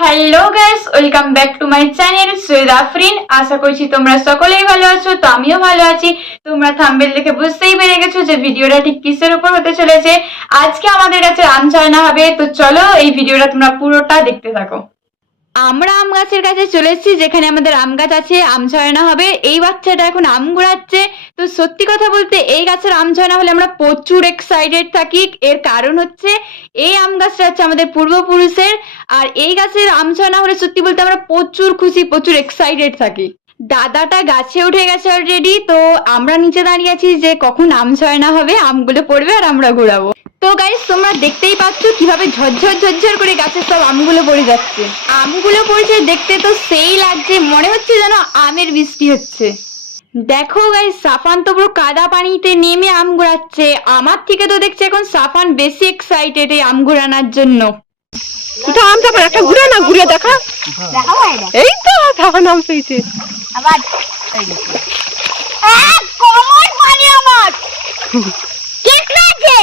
Welcome back to my channel Syed Afrin আশা করছি তোমরা সকলেই ভালো আছো, তো আমিও ভালো আছি। তোমরা থাম্বেল দেখে বুঝতেই পেরে গেছো যে ভিডিওটা ঠিক কিসের উপর হতে চলেছে। আজকে আমাদের কাছে রান হবে, তো চলো এই ভিডিওটা তোমরা পুরোটা দেখতে থাকো। আমরা আম গাছের কাছে চলে এসেছি, যেখানে আমাদের আম গাছ আছে, আম ছয়না হবে। এই বাচ্চাটা এখন আম ঘোরাচ্ছে তো সত্যি কথা বলতে এই গাছের আম ছয়না হলে আমরা প্রচুর এক্সাইটেড থাকি। এর কারণ হচ্ছে, এই আম গাছটা হচ্ছে আমাদের পূর্বপুরুষের। আর এই গাছের আম ছয়না হলে সত্যি বলতে আমরা প্রচুর খুশি, প্রচুর এক্সাইটেড থাকি। দাদাটা গাছে উঠে গেছে অলরেডি তো আমরা নিচে দাঁড়িয়ে আছি যে কখন আম ছয়না হবে, আমগুলো পড়বে আর আমরা ঘোরাবো। তো গাইস তোমরা দেখতেই পাচ্ছ কীভাবে ঝরঝর ঝরঝর করে গাছের সব আমগুলো পড়ে যাচ্ছে। আমগুলো পড়ছে দেখতে তো সেই লাগছে মনে হচ্ছে যেন আমের বৃষ্টি হচ্ছে। দেখো গাইস সাফান তো পুরো কাদা পানিতে নেমে আম ঘোরাচ্ছে আমার থেকে তো দেখছি এখন সাফান বেশি এক্সাইটেড এই আম ঘোরানোর জন্য। এটা আম চাপা একটা ঘুরে না ঘুরে দেখা। এই তো চাপা নাম পেয়েছে। আবার। কোমর পানি আমার। আছে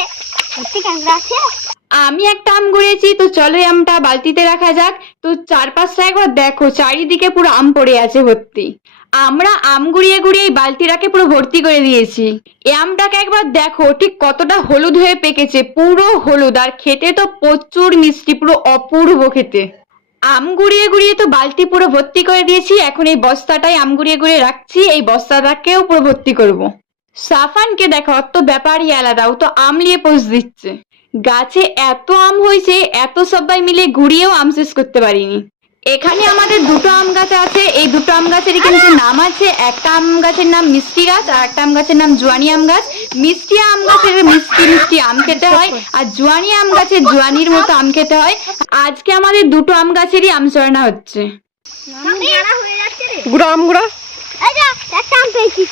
আমি একটা আম ঘুরিয়েছি তো চলো আমটা বালতিতে রাখা যাক। তো চারপাশটা একবার দেখো, চারিদিকে পুরো আম পড়ে আছে ভর্তি। আমরা আম গুড়িয়ে গুড়িয়ে বালতিটাকে পুরো ভর্তি করে দিয়েছি। এই আমটাকে একবার দেখো, ঠিক কতটা হলুদ হয়ে পেকেছে, পুরো হলুদ, আর খেতে তো প্রচুর মিষ্টি, পুরো অপূর্ব খেতে। আম গুড়িয়ে গুড়িয়ে তো বালতি পুরো ভর্তি করে দিয়েছি, এখন এই বস্তাটাই আম গুড়িয়ে গুড়িয়ে রাখছি, এই বস্তাটাকেও পুরো ভর্তি করব। সাফানকে দেখো অত ব্যাপারই আলাদা ও তো আম নিয়ে পোষ দিচ্ছে। গাছে এত আম হয়েছে এত সবাই মিলে ঘুরিয়েও আম শেষ করতে পারিনি। এখানে আমাদের দুটো আম গাছ আছে এই দুটো আম গাছেরই কিন্তু নাম আছে একটা আম গাছের নাম মিষ্টি গাছ আর একটা আম গাছের নাম জুয়ানি আম গাছ। মিষ্টি আম গাছের মিষ্টি মিষ্টি আম খেতে হয় আর জুয়ানি আম গাছের জুয়ানির মতো আম খেতে হয়। আজকে আমাদের দুটো আম গাছেরই আম চড়ানো হচ্ছে। হয়ে গুড়া আম গুড়া। এই যা একটা আম পেয়েছি।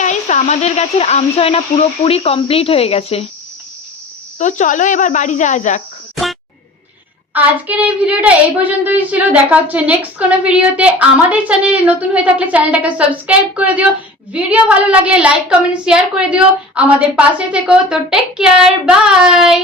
গাইস আমাদের গাছের আম ছয়না পুরোপুরি কমপ্লিট হয়ে গেছে। তো চলো এবার বাড়ি যাওয়া যাক। আজকের এই ভিডিওটা এই পর্যন্তই ছিল। দেখা হচ্ছে নেক্সট কোনো ভিডিওতে। আমাদের চ্যানেলে নতুন হয়ে থাকলে চ্যানেলটাকে সাবস্ক্রাইব করে দিও। ভিডিও ভালো লাগলে লাইক কমেন্ট শেয়ার করে দিও। আমাদের পাশে থেকো। তো টেক কেয়ার বাই